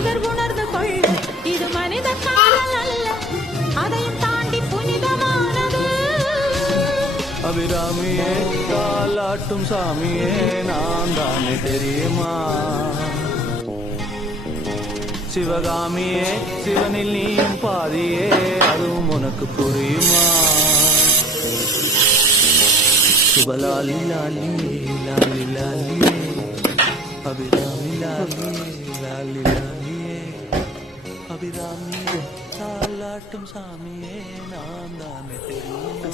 மனிதர் உணர்ந்து கொள்ள இது மனித காதல் அல்ல, அதையும் தாண்டி புனிதமானது. அபிராமியே தாலாட்டும் சாமியே நான் தானே தெரியுமா? சிவகாமியே சிவனில் நீயும் பாதியே அதுவும் உனக்கு புரியுமா? சுபலாலி லாலியே லாலி லாலியே அபிராமி லாலியே லாலி லாலியே அபிராமியே தாலாட்டும் சாமியே நான் தானே தெரியுமா?